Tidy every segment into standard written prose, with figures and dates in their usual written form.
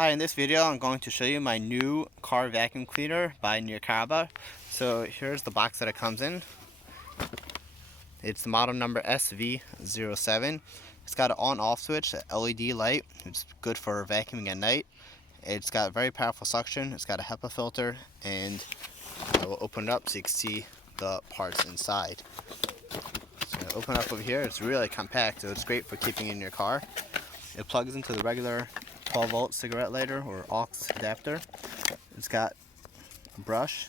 Hi, in this video I'm going to show you my new car vacuum cleaner by Niecarva. So here's the box that it comes in. It's the model number SV07. It's got an on-off switch, an LED light. It's good for vacuuming at night. It's got very powerful suction. It's got a HEPA filter, and I will open it up so you can see the parts inside. So open it up over here. It's really compact, so it's great for keeping in your car. It plugs into the regular 12-volt cigarette lighter or aux adapter. It's got a brush.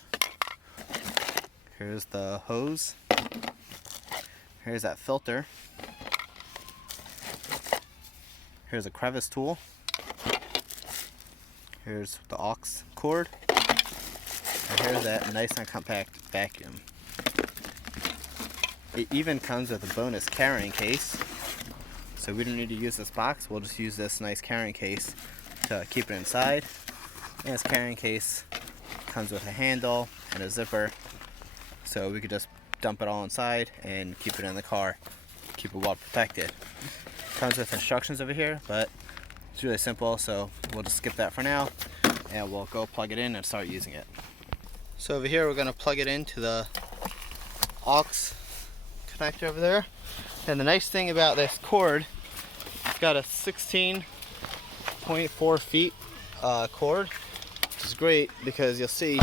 Here's the hose. Here's that filter. Here's a crevice tool. Here's the aux cord. And here's that nice and compact vacuum. It even comes with a bonus carrying case. So we don't need to use this box, we'll just use this nice carrying case to keep it inside. And this carrying case comes with a handle and a zipper, so we could just dump it all inside and keep it in the car, keep it well protected. Comes with instructions over here, but it's really simple, so we'll just skip that for now and we'll go plug it in and start using it. So over here we're going to plug it into the aux connector over there. And the nice thing about this cord, it's got a 16.4 feet cord, which is great because you'll see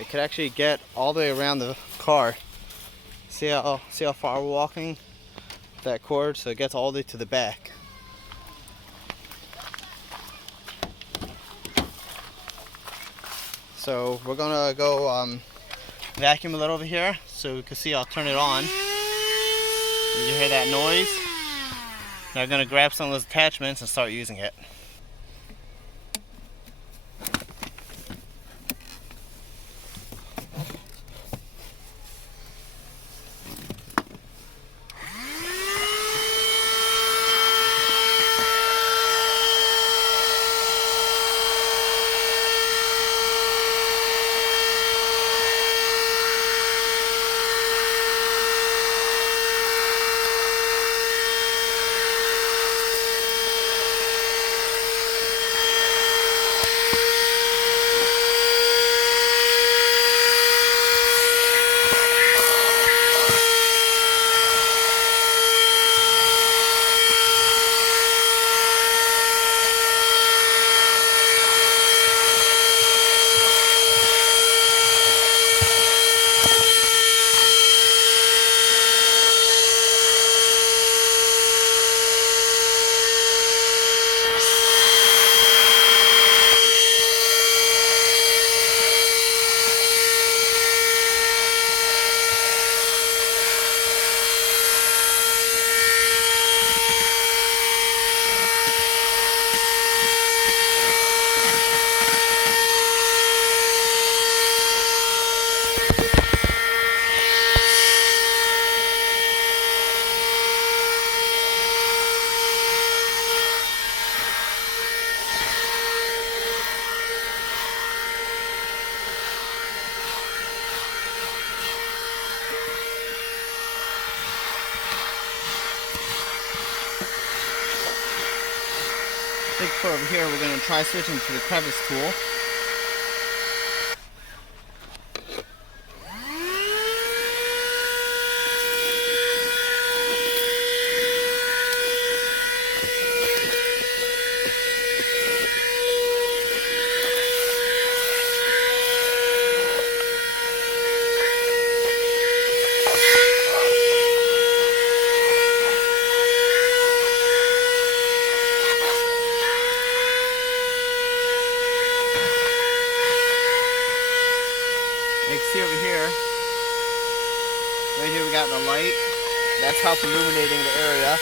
it could actually get all the way around the car. See how far we're walking with that cord? So it gets all the way to the back. So we're gonna go vacuum a little over here, so you can see I'll turn it on. You hear that noise? Now I'm going to grab some of those attachments and start using it. I think for over here we're going to try switching to the crevice tool. You can see over here, right here we got the light. That's helping illuminating the area.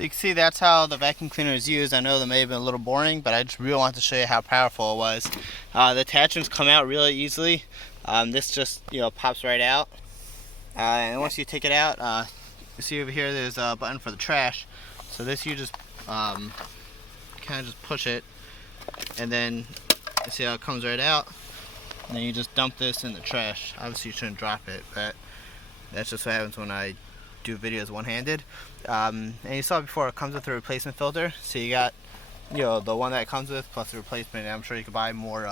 So you can see that's how the vacuum cleaner is used. I know that may have been a little boring, but I just really wanted to show you how powerful it was. The attachments come out really easily. This just pops right out. And once you take it out, you see over here there's a button for the trash. So this you just kind of just push it, and then you see how it comes right out. And then you just dump this in the trash. Obviously you shouldn't drop it, but that's just what happens when I do videos one-handed. And you saw before, it comes with a replacement filter. So you got the one that it comes with plus the replacement, and I'm sure you could buy more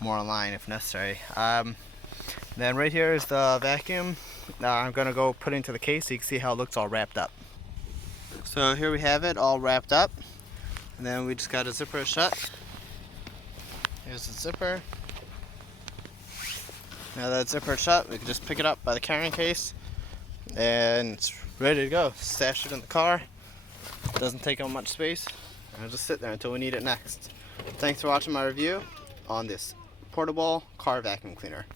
online if necessary. Then right here is the vacuum. I'm gonna go put it into the case so you can see how it looks all wrapped up. So here we have it all wrapped up, and then we just gotta zipper it shut. Here's the zipper. Now that it's zippered shut, we can just pick it up by the carrying case, and it's ready to go. Stash it in the car. Doesn't take up much space. It'll just sit there until we need it next. Thanks for watching my review on this portable car vacuum cleaner.